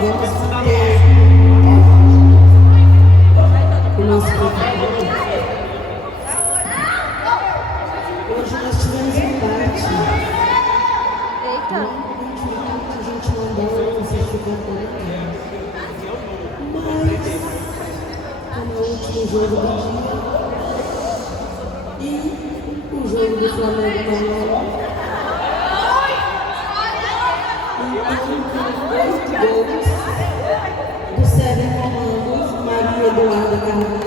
vamos manter o nosso protocolo. Hoje nós tivemos um embate. Eita. A gente não dá para você ficar mas como é o último jogo do dia e o jogo do Flamengo também. Então, 8 gols do Sérgio Romano, Maria Eduarda Carvalho.